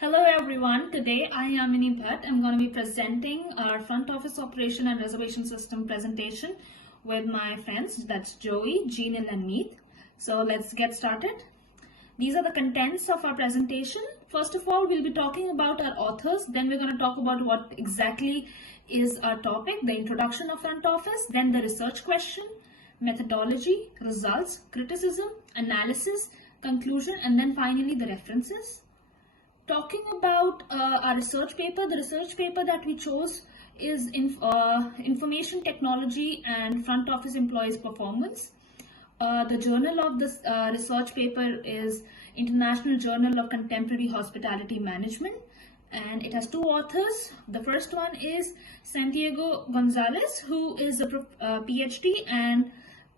Hello everyone, today I am Yamini Bhatt. I'm going to be presenting our front office operation and reservation system presentation with my friends, that's Joyi, Jinal and Meet. So let's get started. These are the contents of our presentation. First of all, we'll be talking about our authors, then we're going to talk about what exactly is our topic, the introduction of front office, then the research question, methodology, results, criticism, analysis, conclusion, and then finally the references. Talking about our research paper, the research paper that we chose is Information Technology and Front Office Employees Performance. The journal of this research paper is International Journal of Contemporary Hospitality Management, and it has two authors. The first one is Santiago Gonzalez, who is a PhD and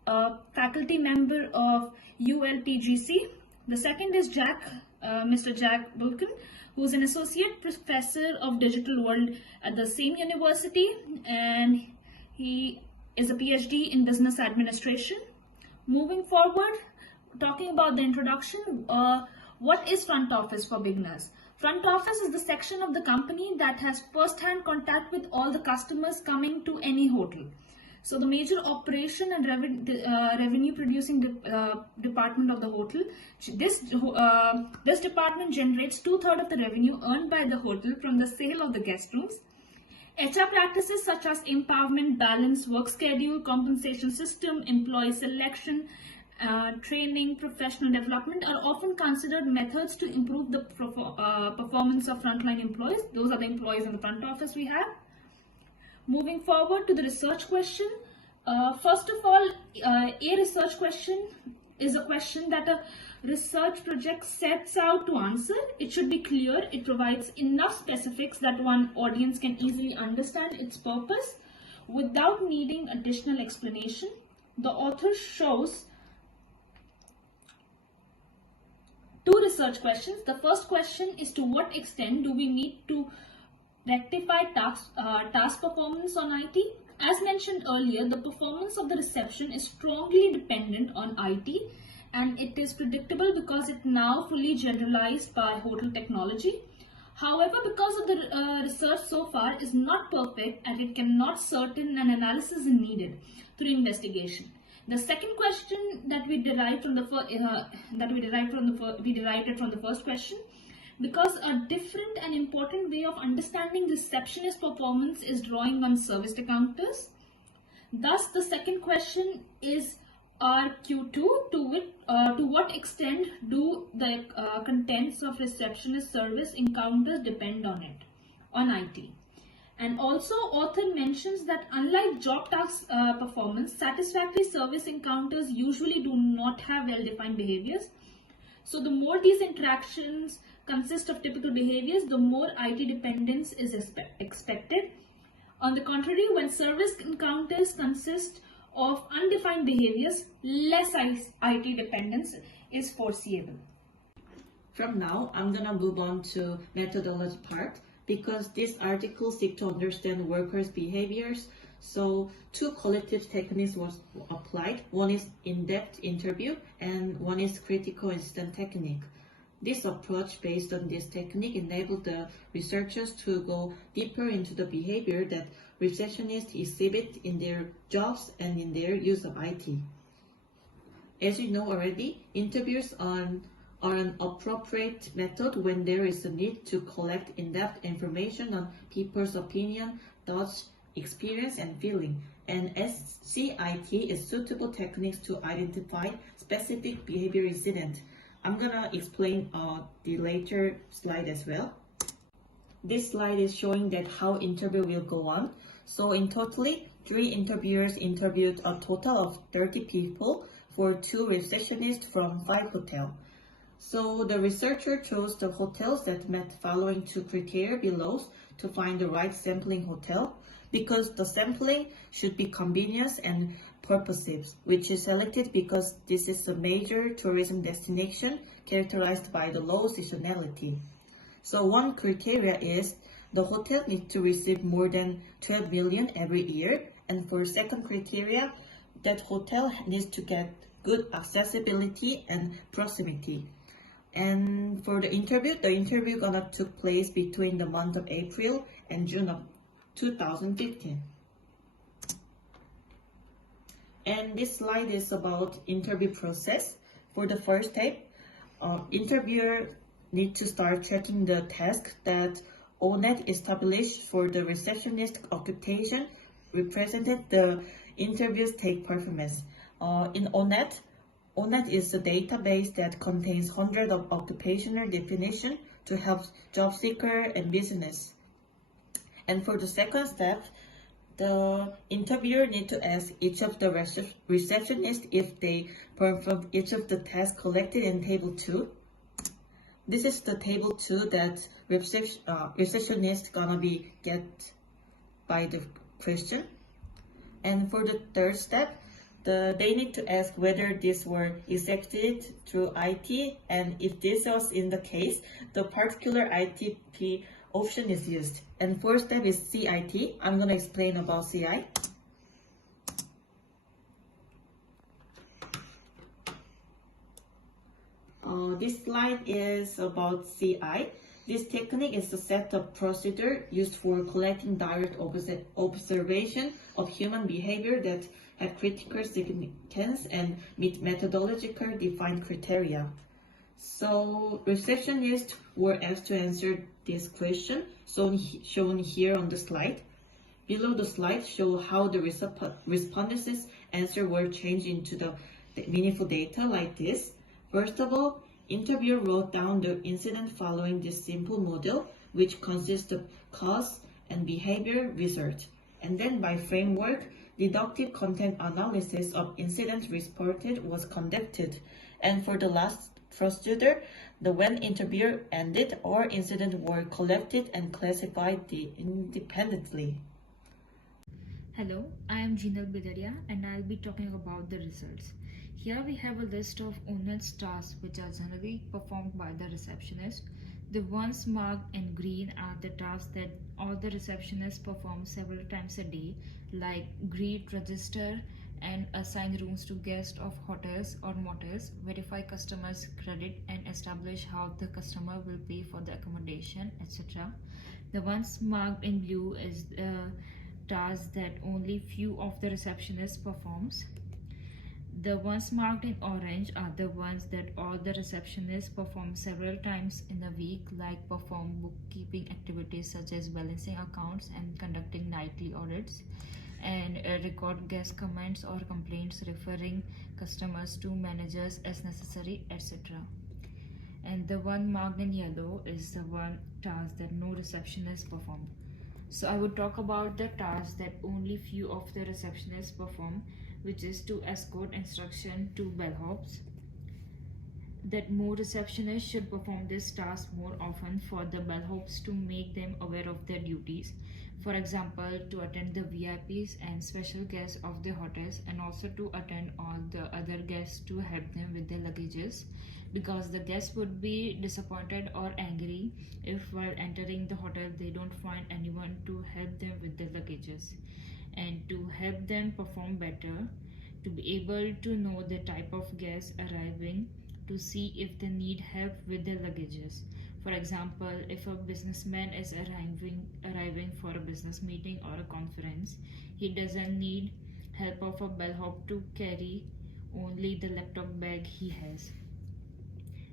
a faculty member of ULPGC. The second is Mr. Jacques, who is an associate professor of digital world at the same university, and he is a PhD in business administration. Moving forward, talking about the introduction, what is front office for beginners? Front office is the section of the company that has first-hand contact with all the customers coming to any hotel. So the major operation and revenue producing department of the hotel, this department generates 2/3 of the revenue earned by the hotel from the sale of the guest rooms. HR practices such as empowerment, balance, work schedule, compensation system, employee selection, training, professional development are often considered methods to improve the performance of frontline employees. Those are the employees in the front office we have. Moving forward to the research question. First of all, a research question is a question that a research project sets out to answer. It should be clear. It provides enough specifics that one audience can easily understand its purpose without needing additional explanation. The author shows two research questions. The first question is, to what extent do we need to rectify task performance on IT? As mentioned earlier, the performance of the reception is strongly dependent on IT, and it is predictable because it now fully generalized by hotel technology. However, because of the research so far is not perfect and it cannot certain an analysis is needed through investigation. The second question that we derived from the first question, because a different and important way of understanding receptionist performance is drawing on service decounters. Thus, the second question is RQ2, to what extent do the contents of receptionist service encounters depend on IT. And also, author mentions that unlike job task performance, satisfactory service encounters usually do not have well-defined behaviors. So the more these interactions consist of typical behaviors, the more IT dependence is expected. On the contrary, when service encounters consist of undefined behaviors, less IT dependence is foreseeable. From now, I'm gonna move on to methodology part, because this article seeks to understand workers' behaviors. So two qualitative techniques was applied. One is in-depth interview and one is critical incident technique. This approach based on this technique enabled the researchers to go deeper into the behavior that receptionists exhibit in their jobs and in their use of IT. As you know already, interviews are an appropriate method when there is a need to collect in-depth information on people's opinion, thoughts, experience, and feeling. And SCIT is suitable techniques to identify specific behavior incident. I'm gonna explain the later slide as well. This slide is showing that how interview will go on. So in totally, 3 interviewers interviewed a total of 30 people for 2 receptionists from 5 hotels. So the researcher chose the hotels that met following 2 criteria below to find the right sampling hotel, because the sampling should be convenience and purposive, which is selected because this is a major tourism destination characterized by the low seasonality. So one criteria is the hotel needs to receive more than 12 million every year, and for second criteria, that hotel needs to get good accessibility and proximity. And for the interview gonna took place between the month of April and June of 2015. And this slide is about interview process. For the first step, interviewer need to start checking the task that ONET established for the receptionist occupation represented the interview's take performance. In ONET is a database that contains hundreds of occupational definitions to help job seeker and business. And for the second step, the interviewer need to ask each of the receptionists if they perform each of the tasks collected in Table 2. This is the Table 2 that receptionist gonna be get by the question. And for the third step, they need to ask whether these were executed through IT, and if this was in the case, the particular ITP option is used. And fourth step is CIT. I'm going to explain about CI. This slide is about CI. This technique is a set of procedure used for collecting direct observation of human behavior that have critical significance and meet methodological defined criteria. So receptionists were asked to answer this question, shown here on the slide. Below the slide show how the respondents' answer were changed into the meaningful data like this. First of all, interviewer wrote down the incident following this simple model, which consists of cause and behavior result. And then by framework, deductive content analysis of incidents reported was conducted. And for the last procedure, the when interview ended, all incidents were collected and classified independently. Hello, I am Jinal and I'll be talking about the results. Here we have a list of ONET tasks which are generally performed by the receptionist. The ones marked in green are the tasks that all the receptionists perform several times a day, like greet, register, and assign rooms to guests of hotels or motels, verify customers' credit and establish how the customer will pay for the accommodation, etc. The ones marked in blue is the task that only few of the receptionists performs. The ones marked in orange are the ones that all the receptionists perform several times in a week, like perform bookkeeping activities such as balancing accounts and conducting nightly audits, and record guest comments or complaints, referring customers to managers as necessary, etc. And the one marked in yellow is the one task that no receptionist performed. So I would talk about the task that only few of the receptionists perform, which is to escort instruction to bellhops. That more receptionists should perform this task more often for the bellhops to make them aware of their duties. For example, to attend the VIPs and special guests of the hotels, and also to attend all the other guests to help them with their luggages, because the guests would be disappointed or angry if while entering the hotel they don't find anyone to help them with their luggages. And to help them perform better, to be able to know the type of guests arriving, to see if they need help with their luggages. For example, if a businessman is arriving for a business meeting or a conference, he doesn't need help of a bellhop to carry only the laptop bag he has.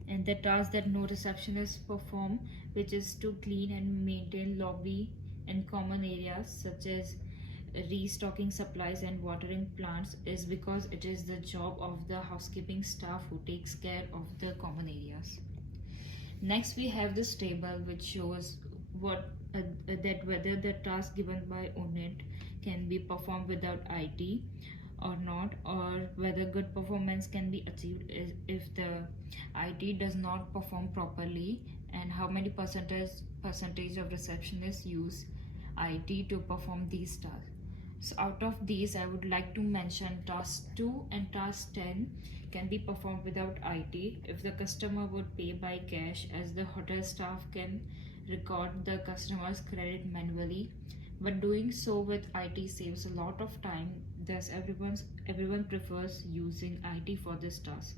And the task that no receptionists perform, which is to clean and maintain lobby and common areas such as restocking supplies and watering plants, is because it is the job of the housekeeping staff who takes care of the common areas. Next we have this table which shows that whether the task given by ONET can be performed without IT or not, or whether good performance can be achieved if the IT does not perform properly, and how many percentage of receptionists use IT to perform these tasks. So out of these, I would like to mention task 2 and task 10 can be performed without IT if the customer would pay by cash, as the hotel staff can record the customer's credit manually, but doing so with IT saves a lot of time, thus everyone prefers using IT for this task.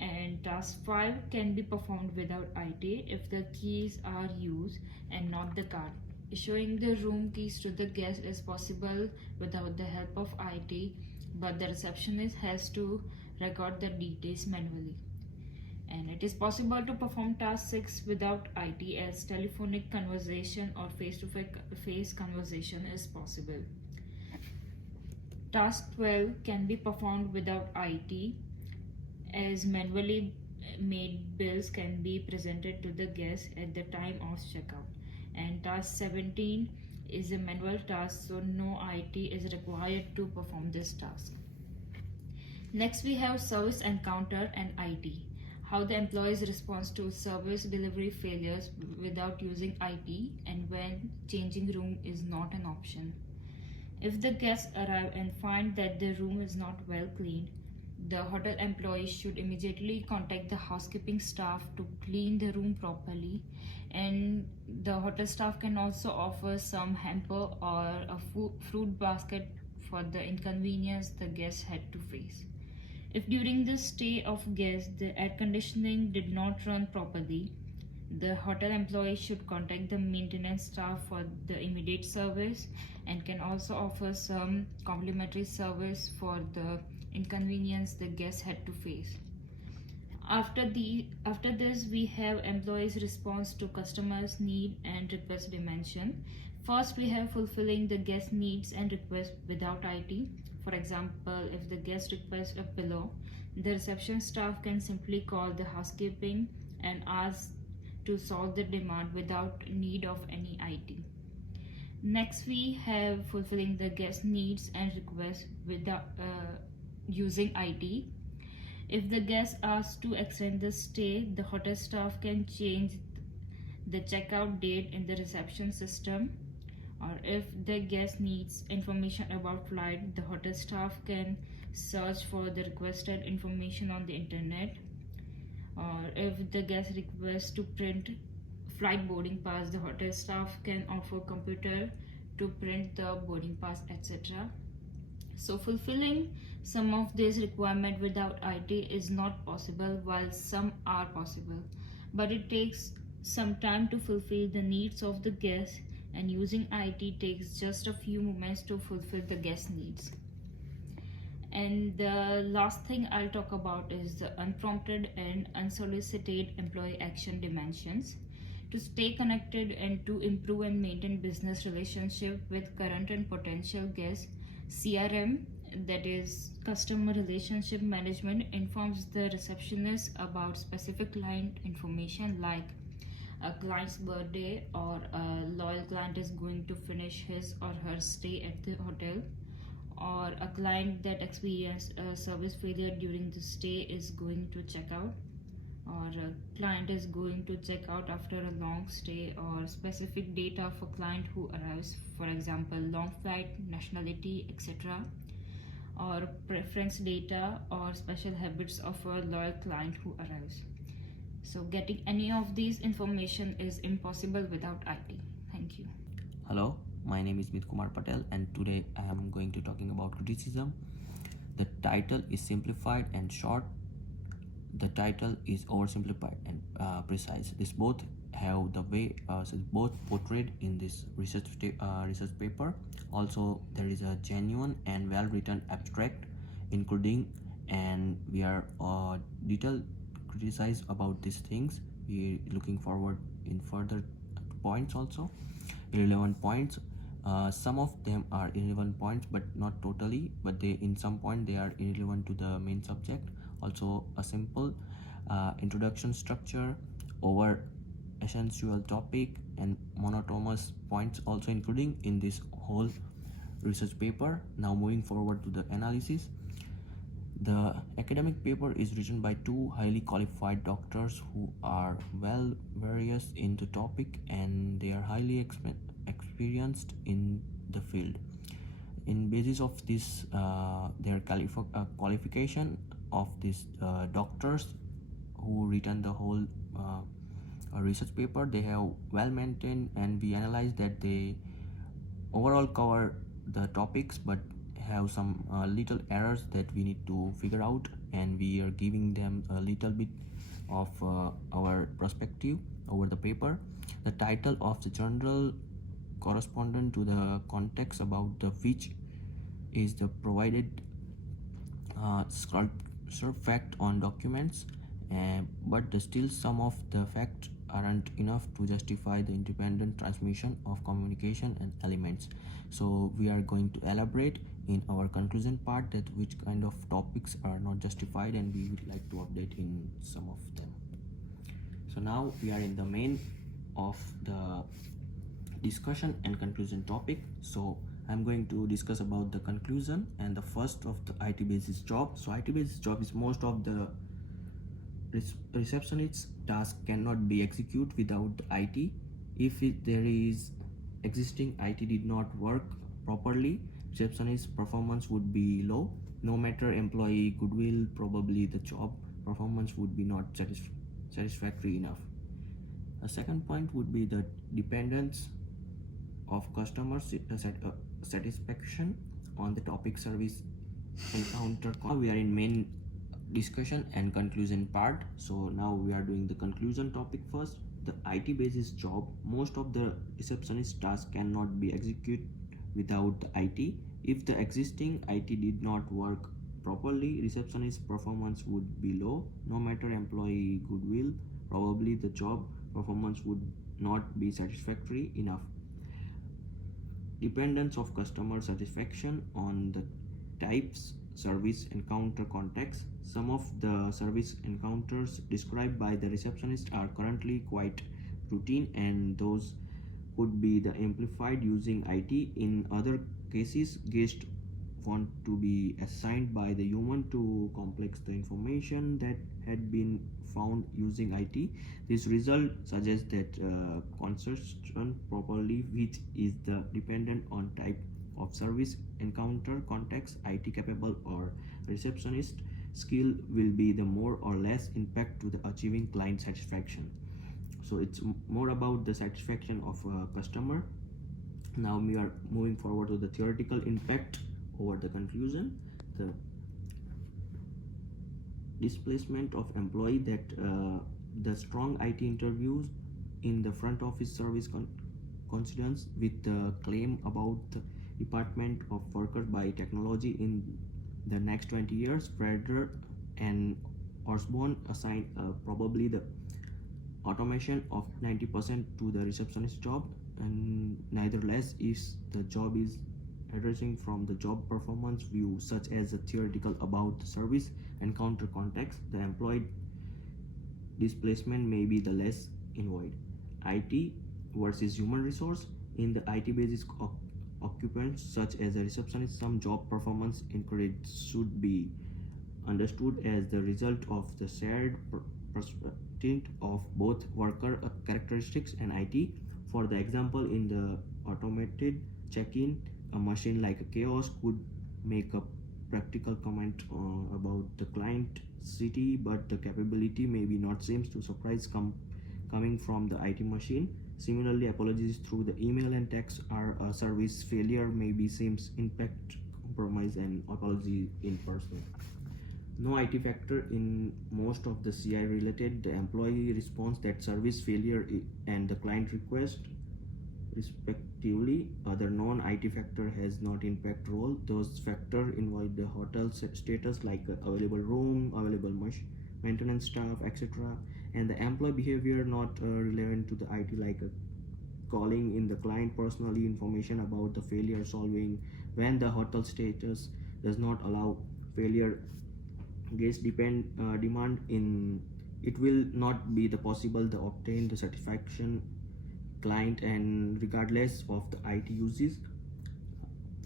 And task 5 can be performed without IT if the keys are used and not the card. Issuing the room keys to the guest is possible without the help of IT, but the receptionist has to record the details manually. And it is possible to perform task 6 without IT, as telephonic conversation or face-to-face conversation is possible. Task 12 can be performed without IT, as manually made bills can be presented to the guest at the time of checkout. And task 17 is a manual task, so no IT is required to perform this task. Next, we have service encounter and IT. How the employees respond to service delivery failures without using IT, and when changing room is not an option. If the guests arrive and find that the room is not well cleaned, the hotel employees should immediately contact the housekeeping staff to clean the room properly, and the hotel staff can also offer some hamper or a fruit basket for the inconvenience the guests had to face. If during the stay of guests the air conditioning did not run properly, the hotel employees should contact the maintenance staff for the immediate service and can also offer some complimentary service for the inconvenience the guests had to face. After this, we have employees' response to customers' need and request dimension. First, we have fulfilling the guest needs and requests without IT. For example, if the guest requests a pillow, the reception staff can simply call the housekeeping and ask to solve the demand without need of any IT. Next, we have fulfilling the guest needs and requests without using IT. If the guest asks to extend the stay, the hotel staff can change the checkout date in the reception system. Or if the guest needs information about flight, the hotel staff can search for the requested information on the internet. Or if the guest requests to print flight boarding pass, the hotel staff can offer computer to print the boarding pass, etc. So fulfilling some of these requirements without IT is not possible, while some are possible. But it takes some time to fulfill the needs of the guest, and using IT takes just a few moments to fulfill the guest needs. And the last thing I'll talk about is the unprompted and unsolicited employee action dimensions. To stay connected and to improve and maintain business relationship with current and potential guests, CRM, that is customer relationship management, informs the receptionist about specific client information like a client's birthday, or a loyal client is going to finish his or her stay at the hotel, or a client that experienced a service failure during the stay is going to check out, or a client is going to check out after a long stay, or specific data of a client who arrives, for example long flight, nationality, etc., or preference data or special habits of a loyal client who arrives. So getting any of these information is impossible without IT. Thank you. Hello, my name is Mitkumar Patel, and today I am going to talking about criticism. The title is simplified and short. The title is oversimplified and precise. This both have the way both portrayed in this research paper. Also, there is a genuine and well-written abstract, including, and we are detailed criticize about these things. We looking forward in further points, also irrelevant points. Some of them are irrelevant points, but not totally, but they in some point they are irrelevant to the main subject. Also a simple introduction structure over essential topic and monotonous points also including in this whole research paper. Now moving forward to the analysis. The academic paper is written by two highly qualified doctors who are well versed in the topic, and they are highly experienced in the field. In basis of this, their qualification of these doctors who written the whole research paper, they have well maintained, and we analyze that they overall cover the topics but have some little errors that we need to figure out and we are giving them a little bit of our perspective over the paper. The title of the journal correspondent to the context about the which is the provided sculpture fact on documents, but still some of the facts aren't enough to justify the independent transmission of communication and elements. So we are going to elaborate in our conclusion part that which kind of topics are not justified, and we would like to update in some of them. So now we are in the main of the discussion and conclusion topic. So I'm going to discuss about the conclusion and the first of the IT basis job. So IT basis job is most of the receptionist task cannot be executed without IT. If there is existing IT did not work properly, receptionist performance would be low. No matter employee goodwill, probably the job performance would be not satisfactory enough. A second point would be the dependence of customer satisfaction on the topic service encounter. We are in main discussion and conclusion part. So now we are doing the conclusion topic first. The IT basis job, most of the receptionist tasks cannot be executed without IT. If the existing IT did not work properly, receptionist performance would be low. No matter employee goodwill, probably the job performance would not be satisfactory enough. Dependence of customer satisfaction on the types service encounter context. Some of the service encounters described by the receptionist are currently quite routine, and those could be the amplified using IT. In other cases, guests want to be assigned by the human to complex the information that had been found using IT. This result suggests that construction properly, which is the dependent on type of service encounter context, IT capable or receptionist skill will be the more or less impact to the achieving client satisfaction. So it's more about the satisfaction of a customer. Now we are moving forward to the theoretical impact over the conclusion. The displacement of employee that the strong IT interviews in the front office service coincidence with the claim about the department of workers by technology in the next 20 years. Fredder and Osborne assigned probably the automation of 90% to the receptionist job, and nevertheless, if the job is addressing from the job performance view, such as a theoretical about the service encounter context, the employed displacement may be the less involved. IT versus human resource. In the IT basis occupants such as a receptionist, some job performance encouraged should be understood as the result of the shared perspective of both worker characteristics and IT. For the example, in the automated check-in, a machine like a kiosk could make a practical comment about the client city, but the capability maybe not seems to surprise coming from the IT machine. Similarly, apologies through the email and text are a service failure maybe seems impact compromise and apology in person. No IT factor in most of the CI related. The employee response that service failure and the client request respectively. Other non-IT factor has not impact role. Those factor involve the hotel status like available room, available maintenance staff, etc. And the employee behavior not relevant to the IT like calling in the client personally information about the failure solving. When the hotel status does not allow failure guest demand in, it will not be the possible to obtain the satisfaction client and regardless of the IT uses.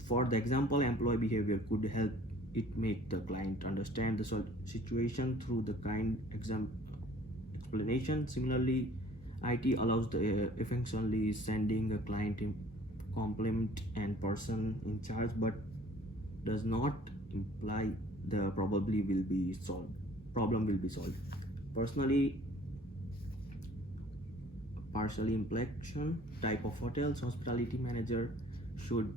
For the example, employee behavior could help it make the client understand the situation through the kind explanation. Similarly, IT allows the effectively sending a client compliment and person in charge, but does not imply the problem will be solved. Personally, partially implementation type of hotels, hospitality manager should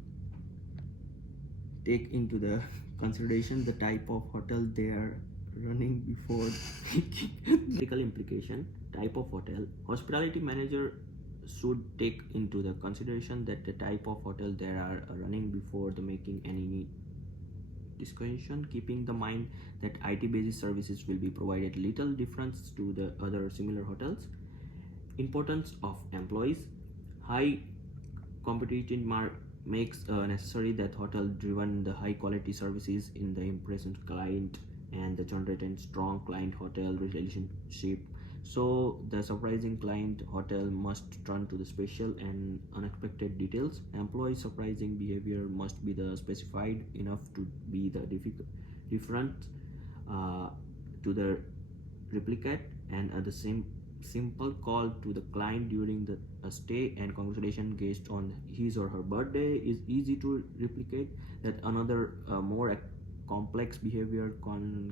take into the consideration the type of hotel they are running before critical implication. Type of hotel. Hospitality manager should take into the consideration that the type of hotel they are running before the making any discussion, keeping the mind that IT based services will be provided little difference to the other similar hotels. Importance of employees. High competitive makes necessary that hotel driven the high quality services in the impression client and the generating strong client hotel relationship. So the surprising client hotel must turn to the special and unexpected details. Employee surprising behavior must be the specified enough to be the different to the replicate, and at the same simple call to the client during the stay and congratulation guest on his or her birthday is easy to replicate. That another more complex behavior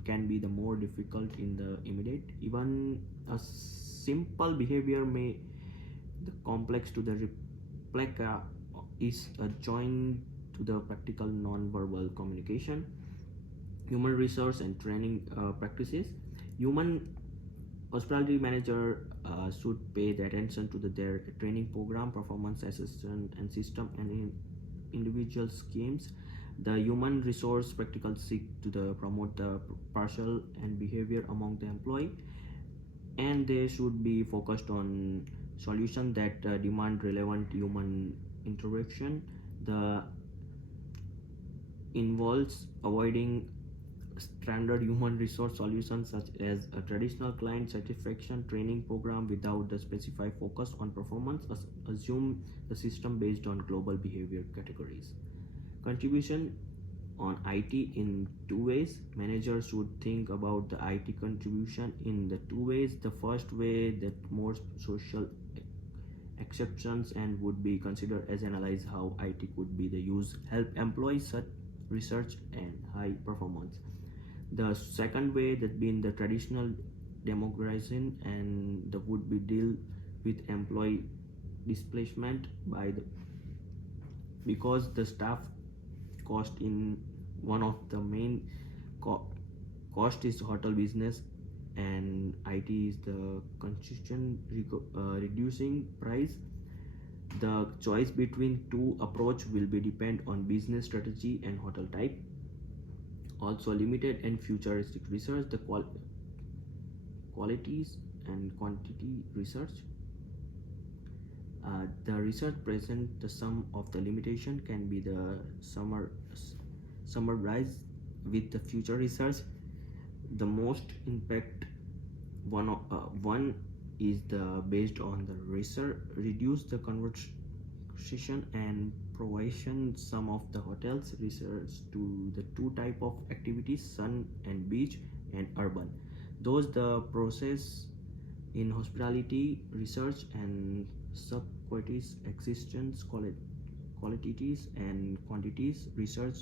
can be the more difficult in the immediate. Even a simple behavior may the complex to the replica is a joint to the practical non-verbal communication. Human resource and training practices. Human hospitality manager should pay the attention to their training program, performance assessment and system and individual schemes. The human resource practical seek to promote the partial and behavior among the employee, and they should be focused on solutions that demand relevant human interaction. The involves avoiding standard human resource solutions such as a traditional client satisfaction training program without the specified focus on performance. Assume the system based on global behavior categories. Contribution on IT in two ways. Managers should think about the IT contribution in the two ways. The first way that more social exceptions and would be considered as analyze how IT could be the use help employees such research and high performance. The second way that being the traditional demographism and the would be deal with employee displacement by the because the staff cost in one of the main cost is hotel business and IT is the consistent reducing price. The choice between two approach will be depend on business strategy and hotel type. Also limited and futuristic research, the qualities and quantity research. The research present the sum of the limitation can be the summarized with the future research. The most impact one is the based on the research reduce the conversation and provision some of the hotels research to the two type of activities, sun and beach and urban. Those the process in hospitality research and subqualities existence qualities and quantities research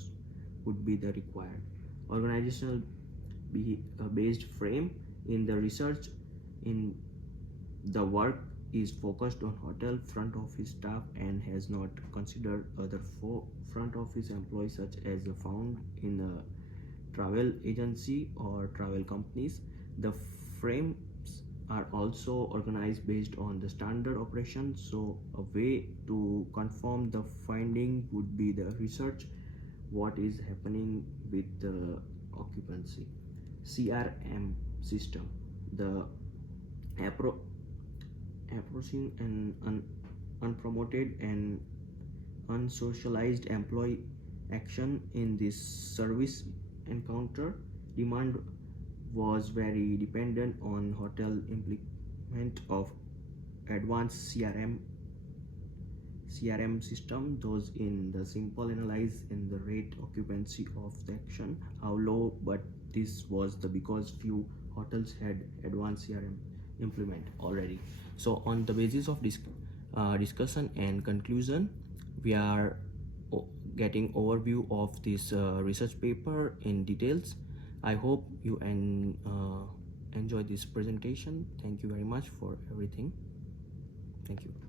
would be the required. Organizational based frame in the research in the work is focused on hotel front office staff and has not considered other front office employees such as found in a travel agency or travel companies. The frames are also organized based on the standard operation, so a way to confirm the finding would be the research what is happening with the occupancy. CRM system, the approaching an unpromoted and unsocialized employee action in this service encounter. Demand was very dependent on hotel implement of advanced CRM system. Those in the simple analyze in the rate occupancy of the action how low, but this was the because few hotels had advanced CRM implement already. So on the basis of this discussion and conclusion, we are getting overview of this research paper in details. I hope you enjoy this presentation. Thank you very much for everything. Thank you.